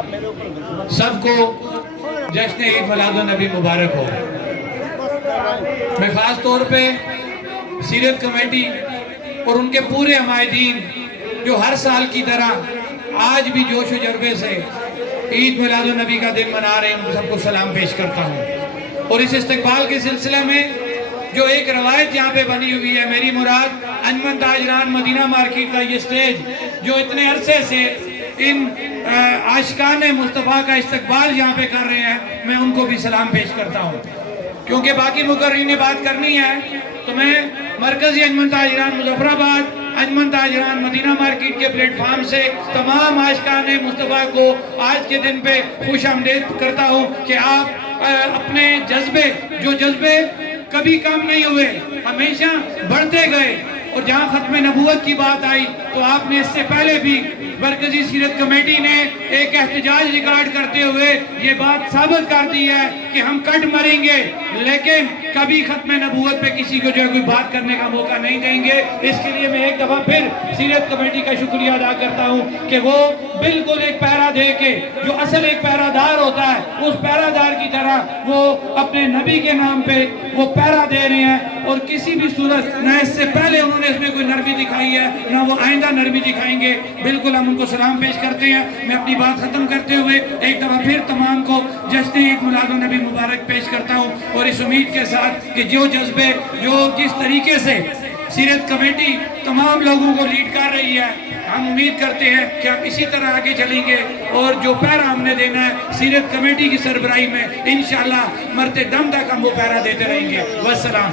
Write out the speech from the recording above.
سب کو جشن عید میلاد النبی مبارک ہو۔ میں خاص طور پہ سیرت کمیٹی اور ان کے پورے عمائدین جو ہر سال کی طرح آج بھی جوش و جذبے سے عید میلاد النبی کا دن منا رہے ہیں، ان سب کو سلام پیش کرتا ہوں۔ اور اس استقبال کے سلسلے میں جو ایک روایت یہاں پہ بنی ہوئی ہے، میری مراد انجمن تاجران مدینہ مارکیٹ کا یہ سٹیج جو اتنے عرصے سے ان عاشقان مصطفیٰ کا استقبال یہاں پہ کر رہے ہیں، میں ان کو بھی سلام پیش کرتا ہوں۔ کیونکہ باقی مقررین نے بات کرنی ہے تو میں مرکزی انجمن تاجران مظفر آباد، انجمن تاجران مدینہ مارکیٹ کے پلیٹ فارم سے تمام عاشقان مصطفیٰ کو آج کے دن پہ خوش آمدید کرتا ہوں کہ آپ اپنے جذبے کبھی کم نہیں ہوئے، ہمیشہ بڑھتے گئے، اور جہاں ختم نبوت کی بات آئی تو آپ نے اس سے پہلے بھی مرکزی سیرت کمیٹی نے ایک احتجاج ریکارڈ کرتے ہوئے یہ بات ثابت کر دی ہے کہ ہم کٹ مریں گے لیکن کبھی ختم نبوت پہ کسی کو جو ہے کوئی بات کرنے کا موقع نہیں دیں گے۔ اس کے لیے میں ایک دفعہ پھر سیرت کمیٹی کا شکریہ ادا کرتا ہوں کہ وہ بالکل ایک پہرا دے کے، جو اصل ایک پہرا دار ہوتا ہے اس پہرا دار کی طرح وہ اپنے نبی کے نام پہ وہ پہرا دے رہے ہیں، اور کسی بھی صورت نہ اس سے پہلے انہوں نے اس میں کوئی نرمی دکھائی ہے نہ وہ آئندہ نرمی دکھائیں گے۔ بالکل ہم ان کو سلام پیش کرتے ہیں۔ میں اپنی بات ختم کرتے ہوئے ایک دفعہ پھر تمام کو جشن عید میلاد النبی مبارک پیش کرتا ہوں، اور اس امید کے ساتھ کہ جو جذبے جس طریقے سے سیرت کمیٹی تمام لوگوں کو لیڈ کر رہی ہے، ہم امید کرتے ہیں کہ ہم اسی طرح آگے چلیں گے، اور جو پیرا ہم نے دینا ہے سیرت کمیٹی کی سربراہی میں انشاءاللہ مرتے دم تک ہم وہ پیرا دیتے رہیں گے۔ والسلام۔